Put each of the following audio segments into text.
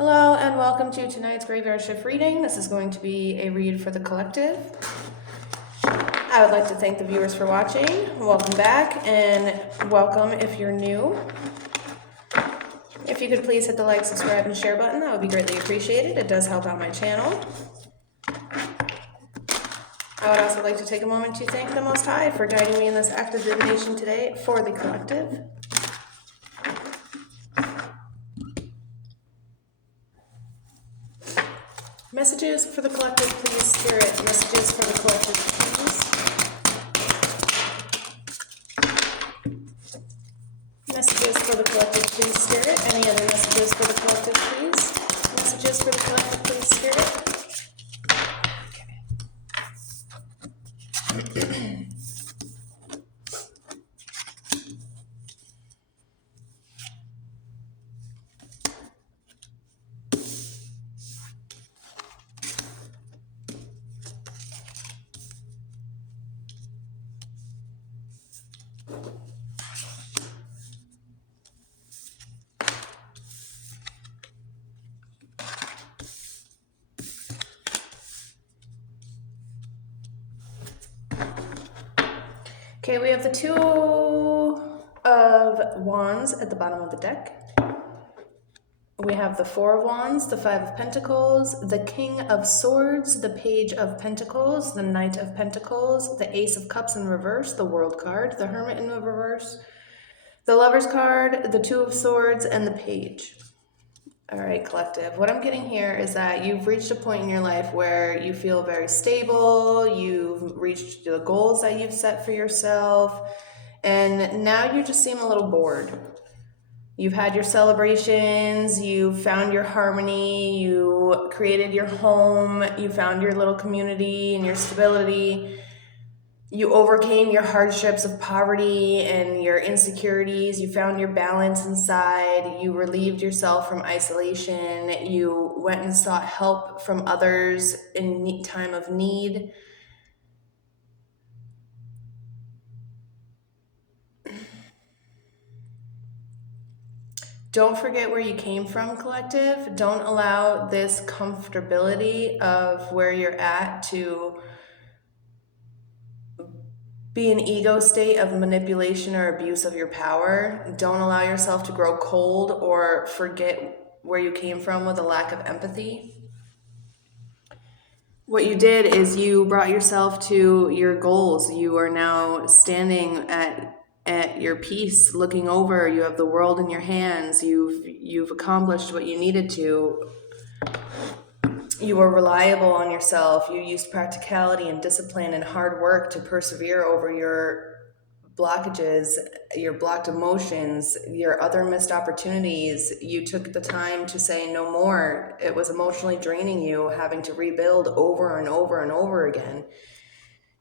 Hello and welcome to tonight's graveyard shift reading. This is going to be a read for the collective. I would like to thank the viewers for watching. Welcome back and welcome if you're new. If you could please hit the like, subscribe, and share button, that would be greatly appreciated. It does help out my channel. I would also like to take a moment to thank the Most High for guiding me in this act of divination today for the collective. Messages for the collective, please, Spirit. Messages for the collective, please. Messages for the collective, please, Spirit. Any other messages for the collective, please? Messages for the collective, please, Spirit. Okay, we have the Two of Wands at the bottom of the deck. We have the Four of Wands, the Five of Pentacles, the King of Swords, the Page of Pentacles, the Knight of Pentacles, the Ace of Cups in reverse, the World card, the Hermit in reverse, the Lover's card, the Two of Swords, and the Page. All right, collective. What I'm getting here is that you've reached a point in your life where you feel very stable, you've reached the goals that you've set for yourself, and now you just seem a little bored. You've had your celebrations, you found your harmony, you created your home, you found your little community and your stability. You overcame your hardships of poverty and your insecurities. You found your balance inside. You relieved yourself from isolation. You went and sought help from others in time of need. Don't forget where you came from, collective. Don't allow this comfortability of where you're at to be an ego state of manipulation or abuse of your power. Don't allow yourself to grow cold or forget where you came from with a lack of empathy. What you did is you brought yourself to your goals. You are now standing at your peace, looking over. You have the world in your hands. You've accomplished what you needed to. You were reliable on yourself. You used practicality and discipline and hard work to persevere over your blockages, your blocked emotions, your other missed opportunities. You took the time to say no more. It was emotionally draining you, having to rebuild over and over and over again.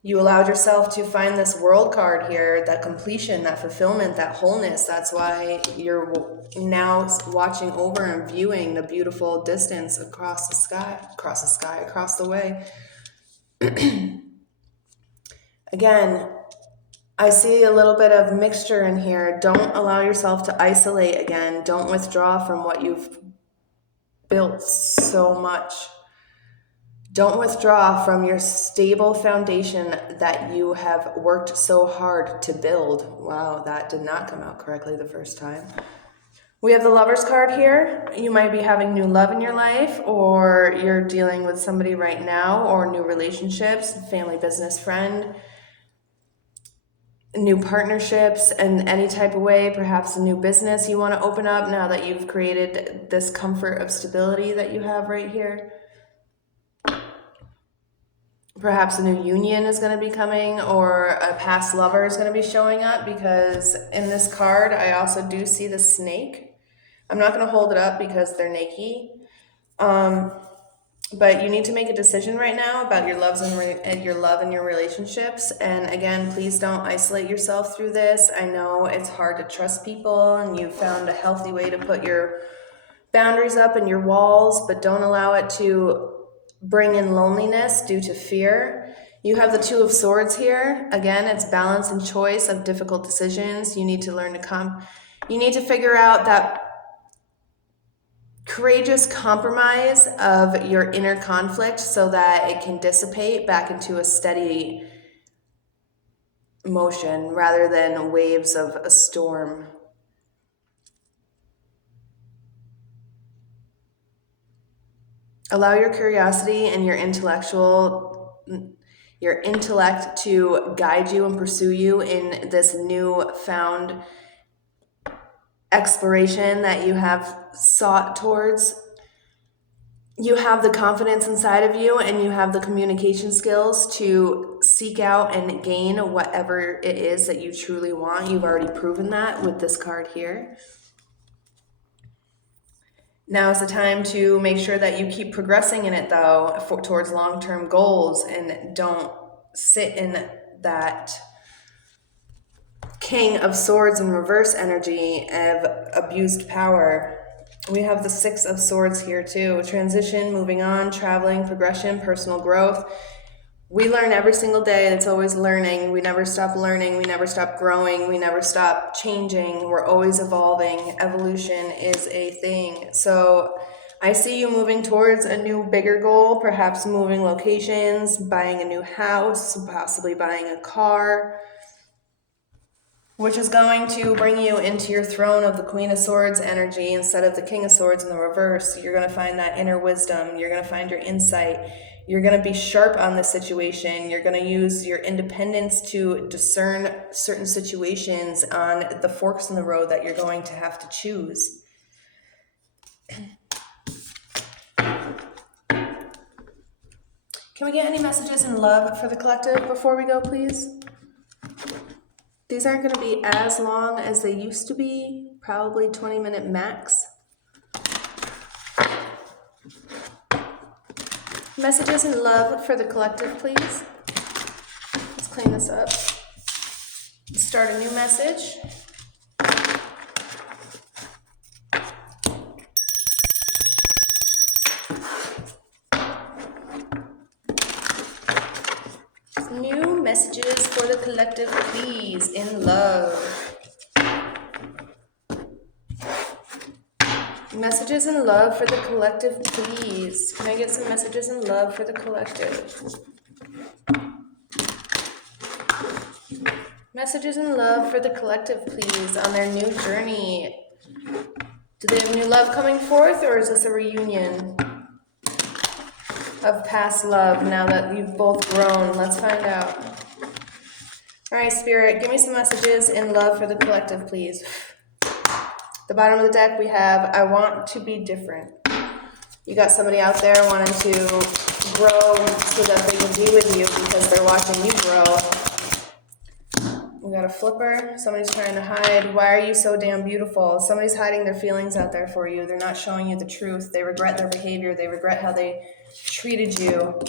You allowed yourself to find this world card here, that completion, that fulfillment, that wholeness. That's why you're now watching over and viewing the beautiful distance across the way. Again, I see a little bit of mixture in here. Don't allow yourself to isolate again. Don't withdraw from what you've built so much. Don't withdraw from your stable foundation that you have worked so hard to build. Wow, that did not come out correctly the first time. We have the Lover's card here. You might be having new love in your life, or you're dealing with somebody right now, or new relationships, family, business, friend, new partnerships in any type of way, perhaps a new business you want to open up now that you've created this comfort of stability that you have right here. Perhaps a new union is going to be coming, or a past lover is going to be showing up, because in this card I also do see the snake. I'm not going to hold it up because they're naked. But you need to make a decision right now about your love and your relationships. And again, please don't isolate yourself through this. I know it's hard to trust people, and you found a healthy way to put your boundaries up and your walls, but don't allow it to bring in loneliness due to fear. You have the Two of Swords here. Again, it's balance and choice of difficult decisions. You need to learn to you need to figure out that courageous compromise of your inner conflict so that it can dissipate back into a steady motion rather than waves of a storm. Allow your curiosity and your intellect to guide you and pursue you in this newfound exploration that you have sought towards. You have the confidence inside of you and you have the communication skills to seek out and gain whatever it is that you truly want. You've already proven that with this card here. Now is the time to make sure that you keep progressing in it, though, towards long-term goals, and don't sit in that King of Swords in reverse energy of abused power. We have the Six of Swords here too. Transition, moving on, traveling, progression, personal growth. We learn every single day. It's always learning. We never stop learning. We never stop growing. We never stop changing. We're always evolving. Evolution is a thing. So I see you moving towards a new, bigger goal, perhaps moving locations, buying a new house, possibly buying a car, which is going to bring you into your throne of the Queen of Swords energy instead of the King of Swords in the reverse. You're going to find that inner wisdom. You're going to find your insight. You're going to be sharp on the situation. You're going to use your independence to discern certain situations on the forks in the road that you're going to have to choose. Can we get any messages in love for the collective before we go, please? These aren't going to be as long as they used to be, probably 20-minute max. Messages in love for the collective, please. Let's clean this up. Let's start a new message. New messages for the collective, please, in love. Messages in love for the collective, please. Can I get some messages in love for the collective? Messages in love for the collective, please, on their new journey. Do they have new love coming forth, or is this a reunion of past love now that you've both grown? Let's find out. All right, Spirit, give me some messages in love for the collective, please. The bottom of the deck, we have, I want to be different. You got somebody out there wanting to grow so that they can be with you because they're watching you grow. We got a flipper. Somebody's trying to hide. Why are you so damn beautiful? Somebody's hiding their feelings out there for you. They're not showing you the truth. They regret their behavior. They regret how they treated you.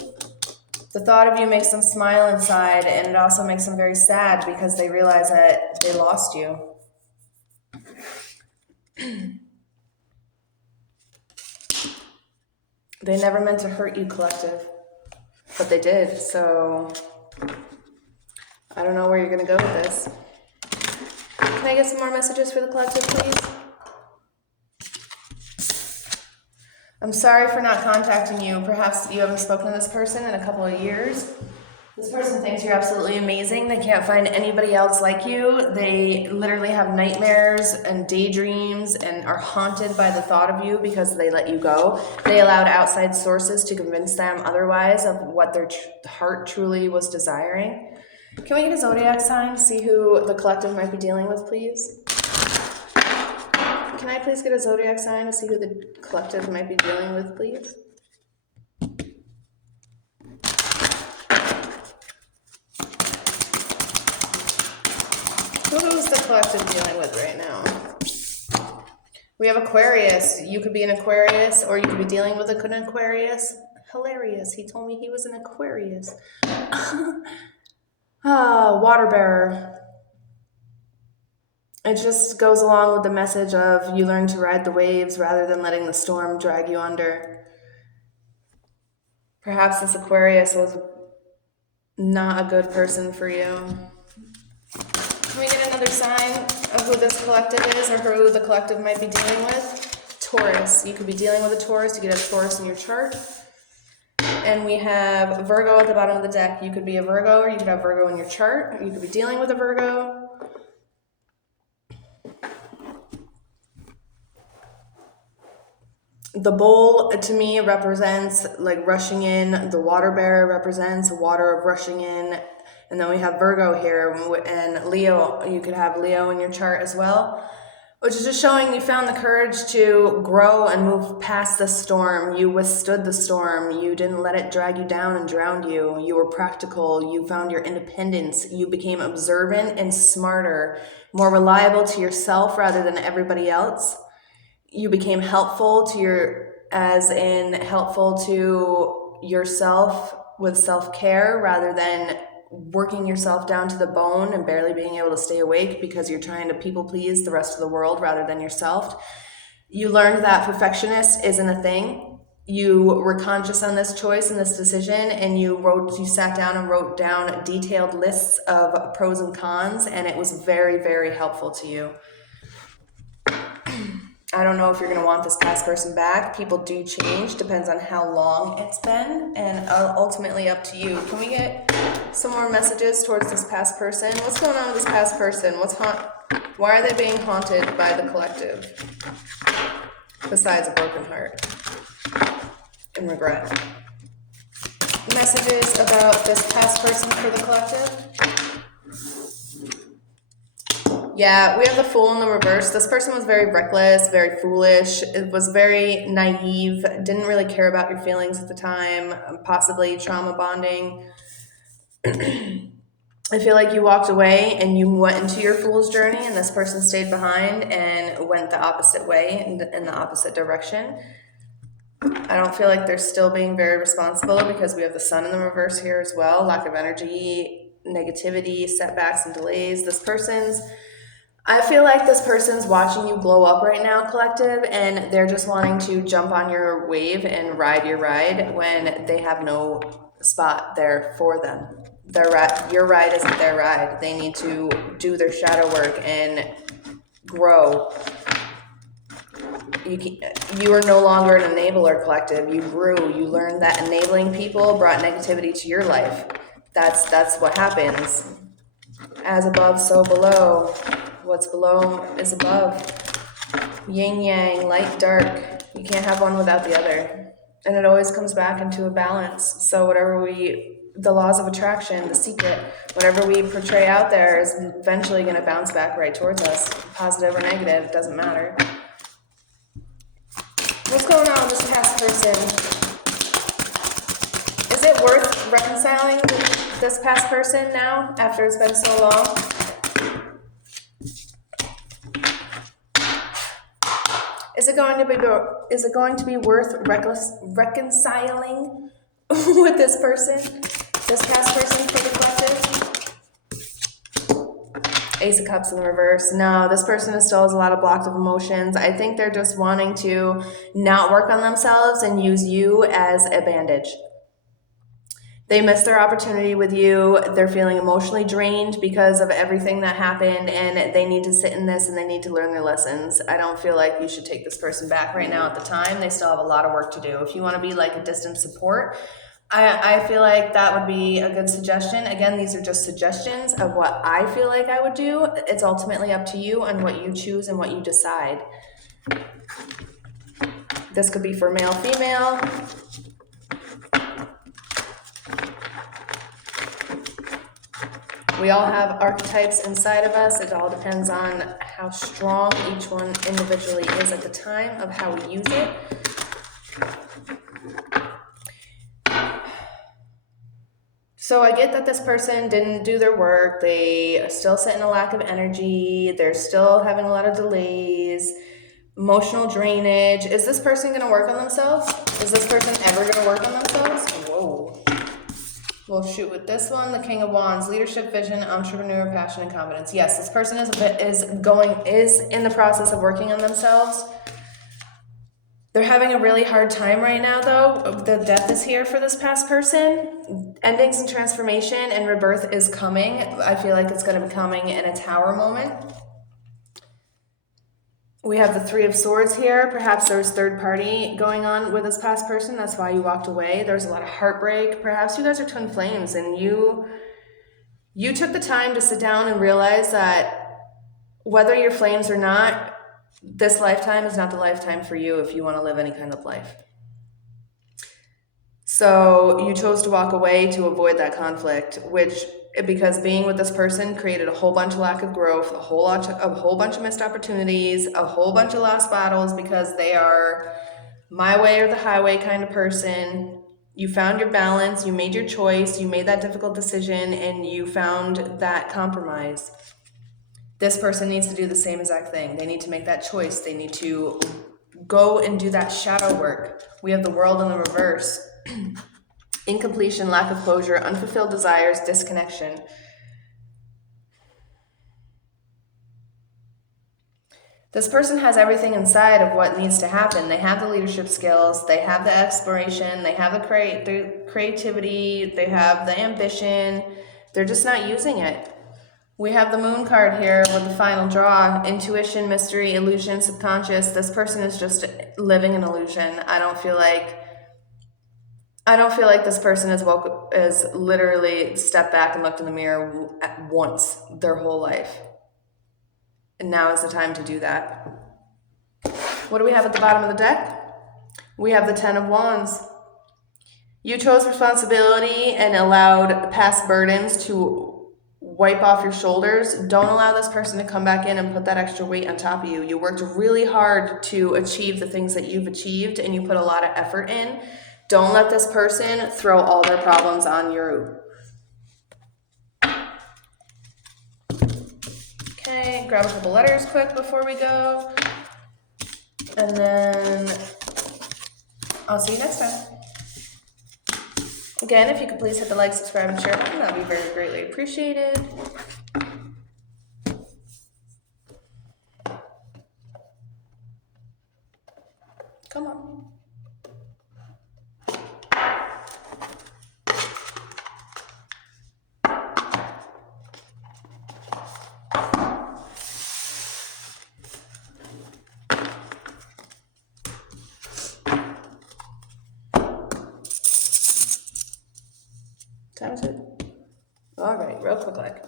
The thought of you makes them smile inside, and it also makes them very sad because they realize that they lost you. They never meant to hurt you, collective, but they did, so I don't know where you're going to go with this. Can I get some more messages for the collective, please? I'm sorry for not contacting you. Perhaps you haven't spoken to this person in a couple of years. This person thinks you're absolutely amazing. They can't find anybody else like you. They literally have nightmares and daydreams and are haunted by the thought of you because they let you go. They allowed outside sources to convince them otherwise of what their heart truly was desiring. Can we get a zodiac sign to see who the collective might be dealing with, please? Can I please get a zodiac sign to see who the collective might be dealing with, please? Who is the collective dealing with right now? We have Aquarius. You could be an Aquarius, or you could be dealing with an Aquarius. Hilarious. He told me he was an Aquarius. Water bearer. It just goes along with the message of you learn to ride the waves rather than letting the storm drag you under. Perhaps this Aquarius was not a good person for you. Can we get another sign of who this collective is or who the collective might be dealing with? Taurus. You could be dealing with a Taurus. You could have Taurus in your chart. And we have Virgo at the bottom of the deck. You could be a Virgo, or you could have Virgo in your chart. You could be dealing with a Virgo. The bull to me represents like rushing in. The water bearer represents water of rushing in. And then we have Virgo here, and Leo. You could have Leo in your chart as well, which is just showing you found the courage to grow and move past the storm. You withstood the storm. You didn't let it drag you down and drown you. You were practical. You found your independence. You became observant and smarter, more reliable to yourself rather than everybody else. You became helpful helpful to yourself with self-care rather than working yourself down to the bone and barely being able to stay awake because you're trying to people please the rest of the world rather than yourself. You learned that perfectionist isn't a thing. You were conscious on this choice and this decision, and you sat down and wrote down detailed lists of pros and cons, and it was very, very helpful to you. I don't know if you're going to want this past person back. People do change, depends on how long it's been, and ultimately up to you. Can we get some more messages towards this past person? What's going on with this past person? Why are they being haunted by the collective? Besides a broken heart and regret. Messages about this past person for the collective? Yeah, we have the Fool in the reverse. This person was very reckless, very foolish. It was very naive, didn't really care about your feelings at the time, possibly trauma bonding. I feel like you walked away and you went into your fool's journey, and this person stayed behind and went the opposite way, in the opposite direction. I don't feel like they're still being very responsible because we have the Sun in the reverse here as well. Lack of energy, negativity, setbacks, and delays. I feel like this person's watching you blow up right now, collective, and they're just wanting to jump on your wave and ride your ride when they have no spot there for them. Your ride isn't their ride. They need to do their shadow work and grow. You are no longer an enabler, collective. You grew. You learned that enabling people brought negativity to your life. That's what happens. As above, so below. What's below is above. Yin yang, light, dark. You can't have one without the other. And it always comes back into a balance. So the laws of attraction, the secret, whatever we portray out there is eventually going to bounce back right towards us. Positive or negative, doesn't matter. What's going on with this past person? Is it worth reconciling with this past person now after it's been so long? Is it going to be worth reconciling with this person, this past person for the collective? Ace of Cups in the reverse. No, this person still has a lot of blocked of emotions. I think they're just wanting to not work on themselves and use you as a bandage. They missed their opportunity with you. They're feeling emotionally drained because of everything that happened, and they need to sit in this and they need to learn their lessons. I don't feel like you should take this person back right now at the time. They still have a lot of work to do. If you want to be like a distant support, I feel like that would be a good suggestion. Again, these are just suggestions of what I feel like I would do. It's ultimately up to you and what you choose and what you decide. This could be for male, female. We all have archetypes inside of us. It all depends on how strong each one individually is at the time of how we use it. So I get that this person didn't do their work. They still sit in a lack of energy. They're still having a lot of delays, emotional drainage. Is this person going to work on themselves? Is this person ever going to work on themselves? Whoa. We'll shoot with this one, the King of Wands, leadership, vision, entrepreneur, passion, and confidence. Yes, this person is in the process of working on themselves. They're having a really hard time right now, though. The death is here for this past person. Endings and transformation and rebirth is coming. I feel like it's going to be coming in a Tower moment. We have the Three of Swords here. Perhaps there was third party going on with this past person. That's why you walked away. There's a lot of heartbreak. Perhaps you guys are twin flames and you took the time to sit down and realize that whether you're flames or not, this lifetime is not the lifetime for you if you want to live any kind of life. So you chose to walk away to avoid that conflict, because being with this person created a whole bunch of lack of growth, a whole bunch of missed opportunities, a whole bunch of lost battles, because they are my way or the highway kind of person. You found your balance, you made your choice, you made that difficult decision, and you found that compromise. This person needs to do the same exact thing. They need to make that choice. They need to go and do that shadow work. We have the World in the reverse. Incompletion, lack of closure, unfulfilled desires, disconnection. This person has everything inside of what needs to happen. They have the leadership skills, they have the exploration, they have the creativity, they have the ambition. They're just not using it. We have the Moon card here with the final draw. Intuition, mystery, illusion, subconscious. This person is just living an illusion. I don't feel like this person has literally stepped back and looked in the mirror once their whole life. And now is the time to do that. What do we have at the bottom of the deck? We have the Ten of Wands. You chose responsibility and allowed past burdens to wipe off your shoulders. Don't allow this person to come back in and put that extra weight on top of you. You worked really hard to achieve the things that you've achieved, and you put a lot of effort in. Don't let this person throw all their problems on you. Okay, grab a couple letters quick before we go. And then I'll see you next time. Again, if you could please hit the like, subscribe, and share button, that would be very greatly appreciated. Come on. Time is it? All right, real quick like.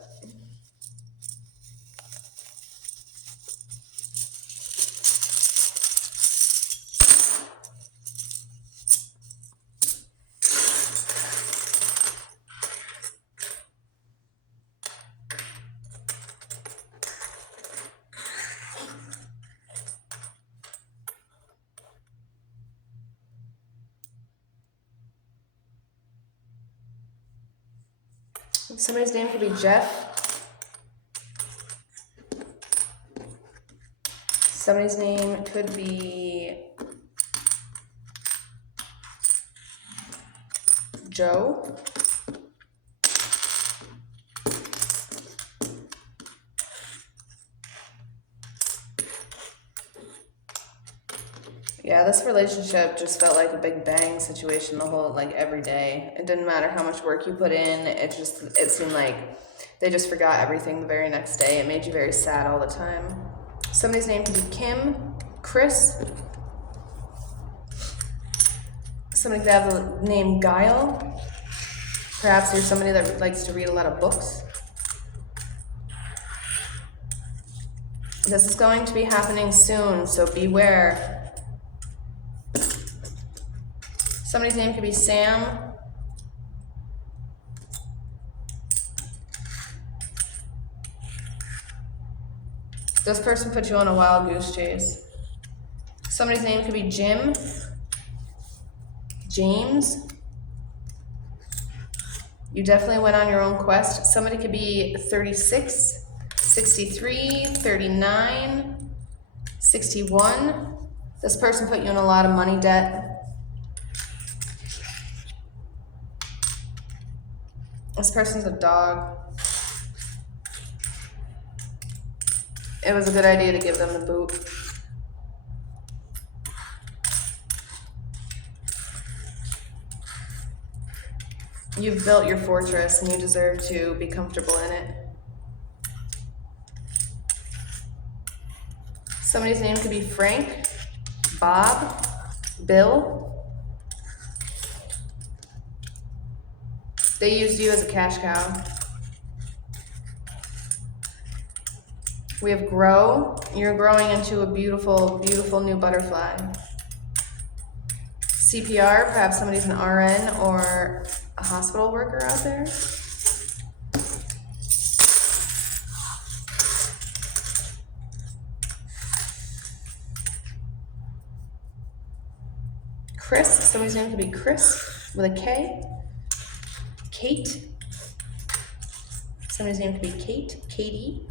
Somebody's name could be Jeff. Somebody's name could be Joe. Yeah, this relationship just felt like a big bang situation the whole, every day. It didn't matter how much work you put in. It seemed like they just forgot everything the very next day. It made you very sad all the time. Somebody's name could be Kim, Chris. Somebody could have the name Guile. Perhaps there's somebody that likes to read a lot of books. This is going to be happening soon, so beware. Somebody's name could be Sam. This person put you on a wild goose chase. Somebody's name could be Jim. James. You definitely went on your own quest. Somebody could be 36, 63, 39, 61. This person put you in a lot of money debt. This person's a dog. It was a good idea to give them the boot. You've built your fortress and you deserve to be comfortable in it. Somebody's name could be Frank, Bob, Bill. They used you as a cash cow. We have grow. You're growing into a beautiful, beautiful new butterfly. CPR, perhaps somebody's an RN or a hospital worker out there. Chris, somebody's name could be Chris with a K. Kate, somebody's name could be Kate, Katie.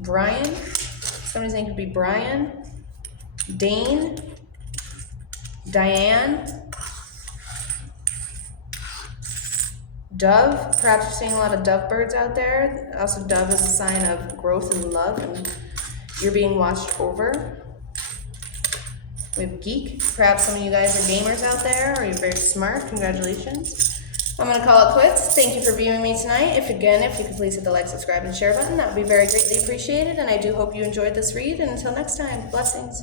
Brian, somebody's name could be Brian. Dane, Diane. Dove, perhaps you're seeing a lot of dove birds out there. Also, dove is a sign of growth and love, and you're being watched over. We have geek. Perhaps some of you guys are gamers out there, or you're very smart. Congratulations. I'm going to call it quits. Thank you for viewing me tonight. If you could please hit the like, subscribe, and share button, that would be very greatly appreciated. And I do hope you enjoyed this read. And until next time, blessings.